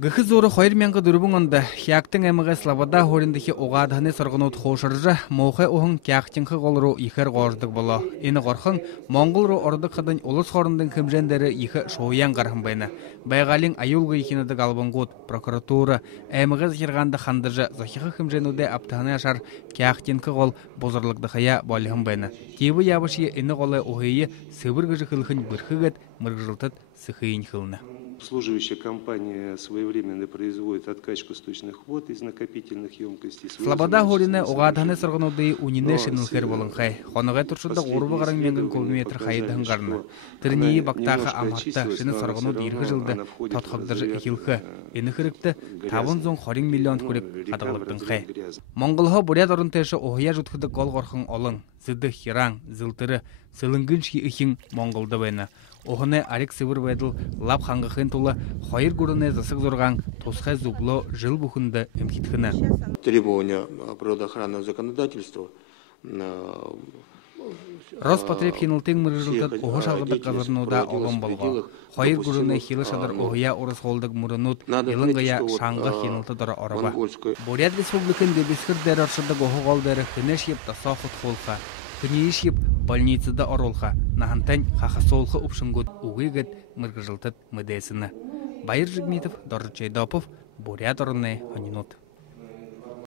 Гыхы зоры хойр менгі дүрбің онда, хияктың әміғі Слобода хоріндіхи оғадығыны сұрғынуд қошыржы, моқы оғын кияқтыңқы қолыру ихер ғордық болу. Ені ғорқын, Монғылру ордық қыдың олыс хорындың кімжендері ихі шоуян қархын байны. Байғалин айылғы ихінеді қалбыңғуд, прокуратура, әміғі зихирғанды қандыжы, зохиқы кімженуде аптығыны ашар кияқтыңқы қол бозырлықты қая болығын байны. Кейбі ябышы ені қолы оғайы сыбырғыжы қылғын бірхігіт, мұрғыжылтыд сықыйын қылны. Обслуживающая компания своевременно производит откачку сточных вод из накопительных емкостей. Слобода хорine оғаданы сұрғынуды уніне шынылхер болынқай. Қонығы тұршында ғорбы қарың менгін километр қайдығын қарны. Тірнейі бақтағы аматта шыны сұрғыну диргі жылды татқабдыржы екілхі. Ені қырыпты табын зон 40 миллион көрік қадығылыптың қай. Монғылға бұряд орынтайшы оғыя жұтқыды қол қорқын олың. Зыды хираң, зылтыры, сылынгын ши үхін Монғылды бәйні. Оғыны арик сывыр бәділ лап қаңғықын тұлы қойыр көріне засық зорған тосқай зубло жыл бұхынды үмкетхіні. Требования природоохранного законодательства. Роспотреб хенілтен мұрыжылтыд оғы шалғыдық қазырнуда олым болға. Қойыр көріне хилы шадар оғыя орыс қолдық мұрынуд еліңгая шаңғы хенілті дұры орыба. Боряд республикын дебескір дәрі аршырдық оғы қолдары хінеш еп таса құт қолға. Күнейіш еп больницада оролға, нағантан қақасолғы ұпшынгуд уғығыд мұрғыжылтыд мүдесіні. Байыр Жигметов, Доржы Чайдопов, Бурят орынны Ханинут.